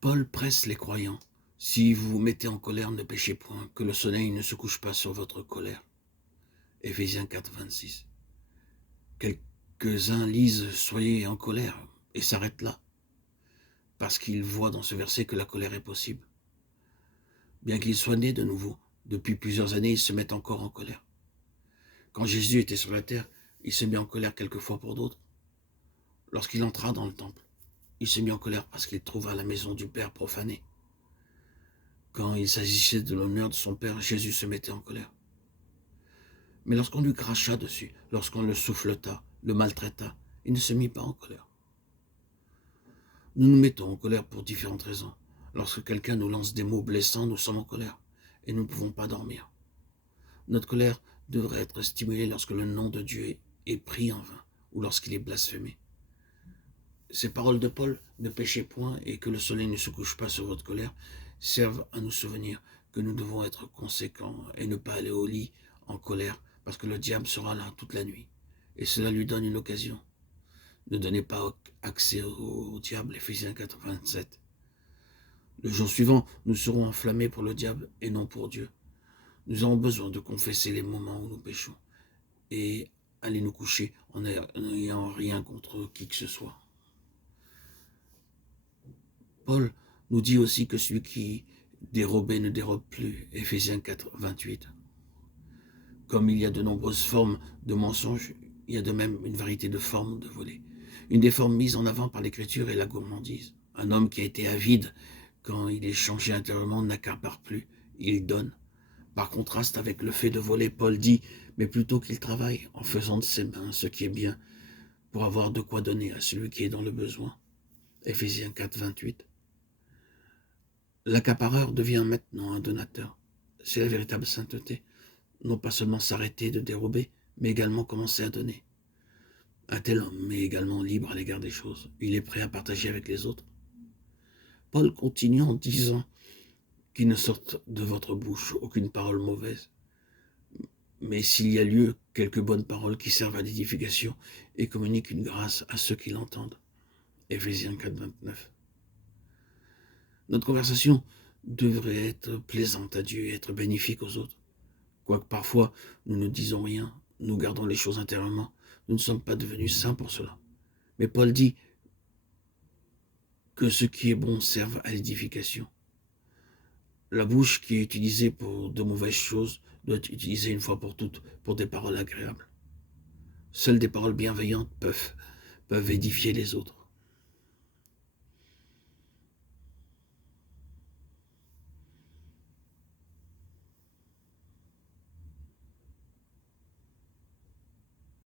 Paul presse les croyants. Si vous vous mettez en colère, ne péchez point, que le soleil ne se couche pas sur votre colère. Éphésiens 4, 26. Quelques-uns lisent « Soyez en colère » et s'arrêtent là, parce qu'ils voient dans ce verset que la colère est possible. Bien qu'ils soient nés de nouveau, depuis plusieurs années, ils se mettent encore en colère. Quand Jésus était sur la terre, il se mit en colère quelquefois pour d'autres. Lorsqu'il entra dans le temple, il se mit en colère parce qu'il trouva la maison du Père profanée. Quand il s'agissait de l'honneur de son Père, Jésus se mettait en colère. Mais lorsqu'on lui cracha dessus, lorsqu'on le souffleta, le maltraita, il ne se mit pas en colère. Nous nous mettons en colère pour différentes raisons. Lorsque quelqu'un nous lance des mots blessants, nous sommes en colère et nous ne pouvons pas dormir. Notre colère devrait être stimulée lorsque le nom de Dieu est pris en vain ou lorsqu'il est blasphémé. Ces paroles de Paul, ne péchez point et que le soleil ne se couche pas sur votre colère, servent à nous souvenir que nous devons être conséquents et ne pas aller au lit en colère parce que le diable sera là toute la nuit. Et cela lui donne une occasion. Ne donnez pas accès au diable, Éphésiens 4, 27. Le jour suivant, nous serons enflammés pour le diable et non pour Dieu. Nous avons besoin de confesser les moments où nous péchons et aller nous coucher en n'ayant rien contre qui que ce soit. Paul nous dit aussi que celui qui dérobait ne dérobe plus, Éphésiens 4, 28. Comme il y a de nombreuses formes de mensonges, il y a de même une variété de formes de volets. Une des formes mises en avant par l'Écriture est la gourmandise. Un homme qui a été avide, quand il est changé intérieurement, n'accapare plus, il donne. Par contraste avec le fait de voler, Paul dit, mais plutôt qu'il travaille en faisant de ses mains ce qui est bien, pour avoir de quoi donner à celui qui est dans le besoin. Éphésiens 4, 28. L'accapareur devient maintenant un donateur. C'est la véritable sainteté. Non pas seulement s'arrêter de dérober, mais également commencer à donner. Un tel homme est également libre à l'égard des choses. Il est prêt à partager avec les autres. Paul continue en disant qu'il ne sorte de votre bouche aucune parole mauvaise, mais s'il y a lieu, quelques bonnes paroles qui servent à l'édification et communiquent une grâce à ceux qui l'entendent. Éphésiens 4, 29. Notre conversation devrait être plaisante à Dieu et être bénéfique aux autres. Quoique parfois nous ne disons rien, nous gardons les choses intérieurement, nous ne sommes pas devenus saints pour cela. Mais Paul dit que ce qui est bon serve à l'édification. La bouche qui est utilisée pour de mauvaises choses doit être utilisée une fois pour toutes pour des paroles agréables. Seules des paroles bienveillantes peuvent édifier les autres.